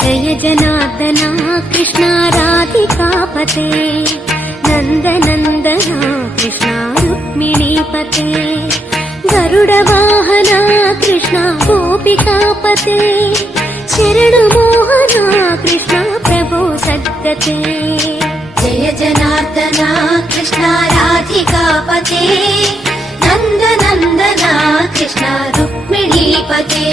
జయ జనార్దన కృష్ణ రాధికాపతే నందనందన కృష్ణ రుక్మిణీపతే గరుడ వాహన కృష్ణ గోపికాపతే శరణు మోహన కృష్ణ ప్రభో సద్గతే జయ జనార్దన కృష్ణ రాధికాపతే నందనందన కృష్ణ రుక్మిణీపతే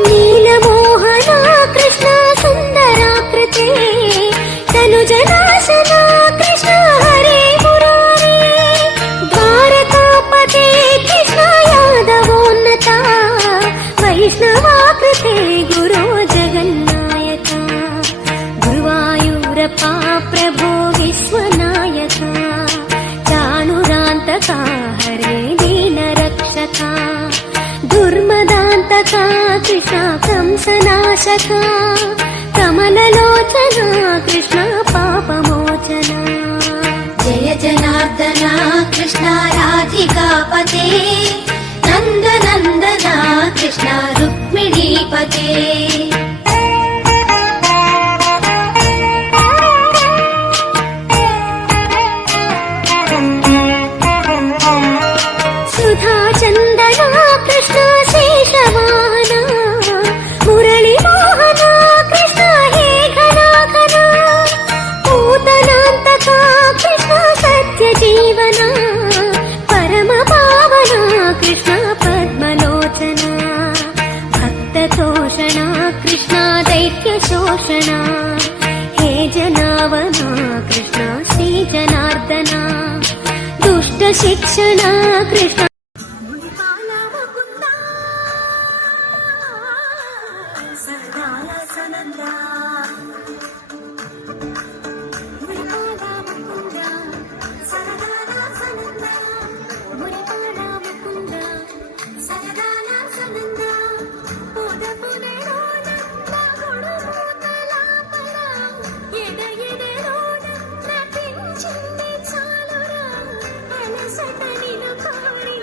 నీలమోహన కృష్ణ సుందరాకృతే తనుజనాశన కృష్ణ హరే మురారే ద్వారకాపతే కృష్ణ యాదవోన్నత వైష్ణవాకృతే గురో జగన్నాయక గురువాయూరప్ప ప్రభో విశ్వనాయక చాణురాంతక హరే దీనరక్షక దుర్మదాంతక కృష్ణ కంసనాశక కమలలోచన కృష్ణ పాపమోచన జయ జనార్దన కృష్ణ రాధికాపతే నందనందన కృష్ణ రుక్మిణీపతే సుధాచందన కృష్ణ శేషవాహన మురళి మోహన కృష్ణ హే ఘనాఘన పూతనాంతక కృష్ణ సత్య జీవన పరమ పావన కృష్ణ పద్మలోచన భక్త తోషణ కృష్ణ దైత్య శోషణ హే జనావన కృష్ణ శ్రీ జనార్దన దుష్ట శిక్షణ కృష్ణ చాలురా అలసట నిన్ను కోరి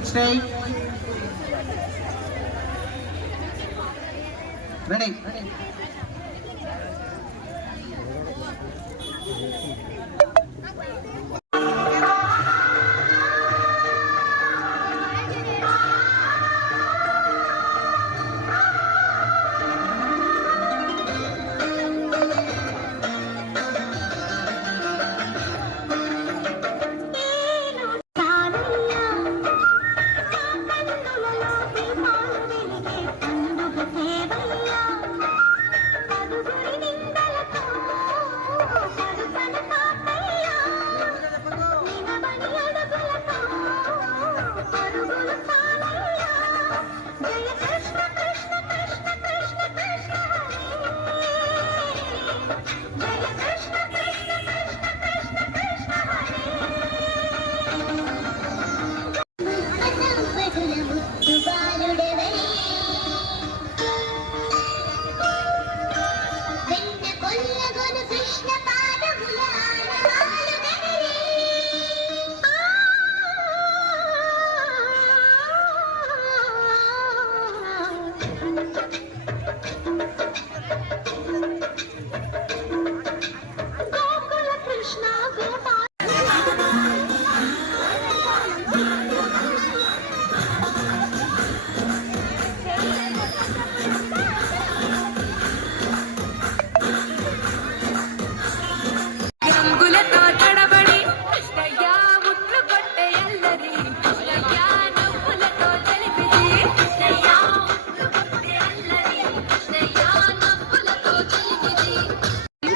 look straight. Ready.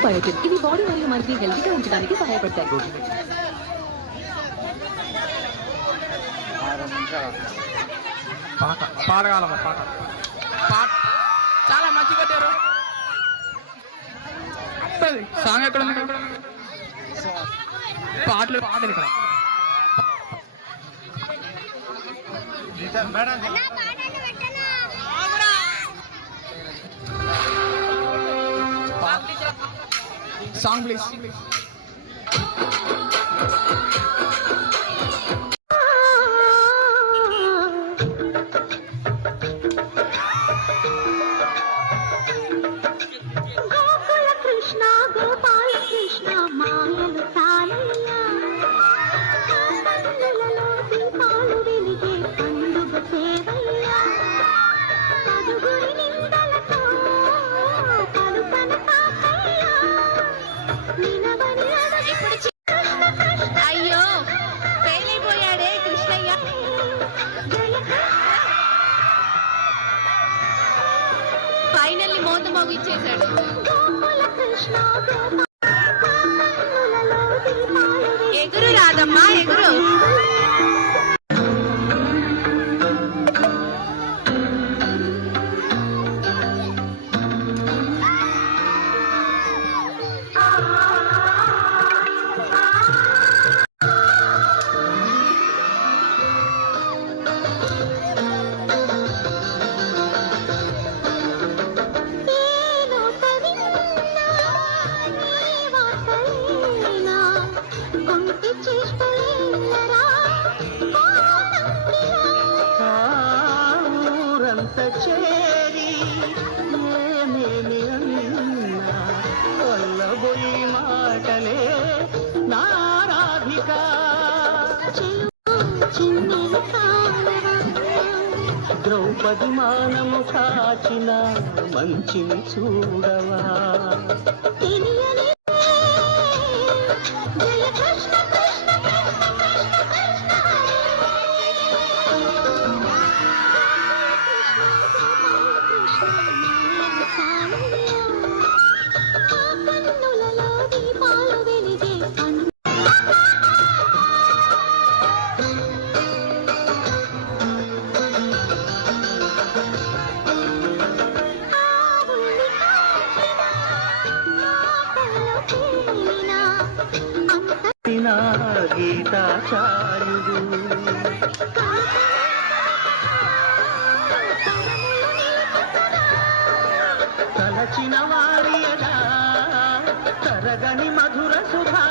బయోటిన్ ఇవి బాడీ మరియు మనకి హెల్తీగా ఉంచడానికి సహాయపడతాయి. పాడగలమా పాట పాట చాలా మంచిగా తీరు సాంగ్ ఎక్కడ ఉంది పాటలు పాటలు ఇక్కడ సాంగ్ ప్లీజ్. అయ్యో ఫెయిల్ అయిపోయాడే కృష్ణయ్య. ఫైనల్లీ మోత మోగిచ్చేశాడు. ఎగురు రాదమ్మా ఎగురు. చేరి ఏమేమి అన్నా కొల్లబోయి మాటలే నారాధిక ద్రౌపది మానము కాచిన మంచిని చూడవా. గీతాచార్యుడు తలచిన వారియడా తరగని మధుర సుధా